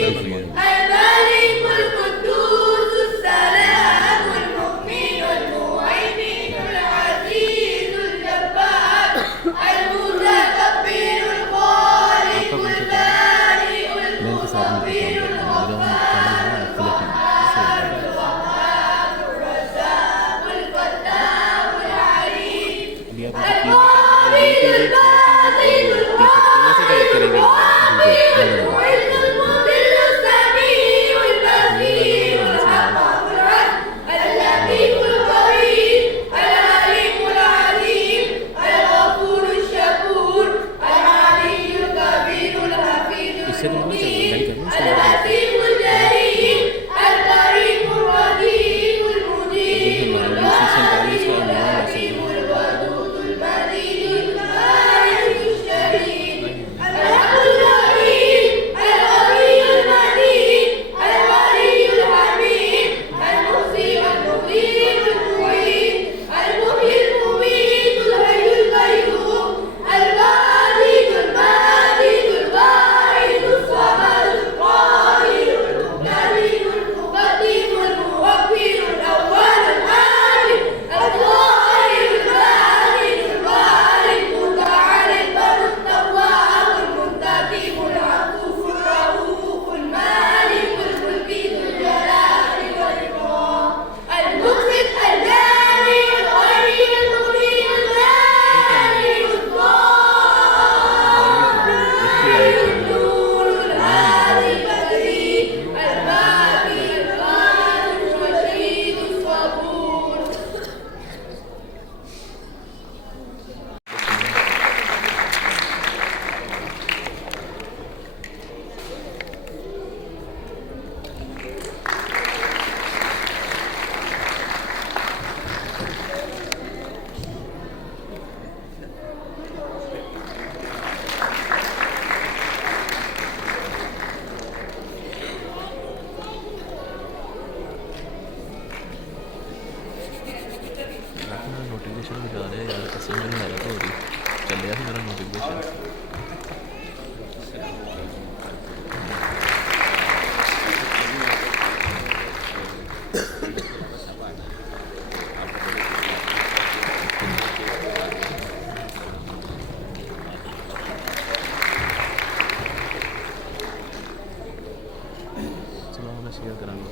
الملك القدوس السلام المؤمن المهيمن العزيز الجبار المتكبر الخالق البارئ المصور المختار القهار الوهاب الرزاق الفتاح العليم القابل الباسط الواحد المعز المذل السميع البصير الرحمن الرحيم اللطيف الخبير العليم العليم الغفور الشكور العلي الكبير الحفيظ المجيد اللطيف الجليل الكريم الرقيب المجيب البارئ الحكيم الودود المجيد البارئ الشهيد الحق الرحيم القوي المتين الولي الحميد المحصي والمقيم المعيد المحيي المميت الحي القيوم الباعث الماجد الباعث الصمد القاهر المقتدر المقدم المؤخر الاول الآخر الظاهر الباطن الوارث المتعال البر التواب المنتقم العفو الرؤوف المالك الملك ذو الجلال والإكرام المقسط الجاني الغني المغني الغني الضار النور الهادي البديع الباقي القادر الرشيد الصبور. नोटिफिकेशन भी जा रहे हैं यार, कसम नहीं आ रहा था। और चल गया मेरा नोटिफिकेशन। चलो मैं शेयर करांगा।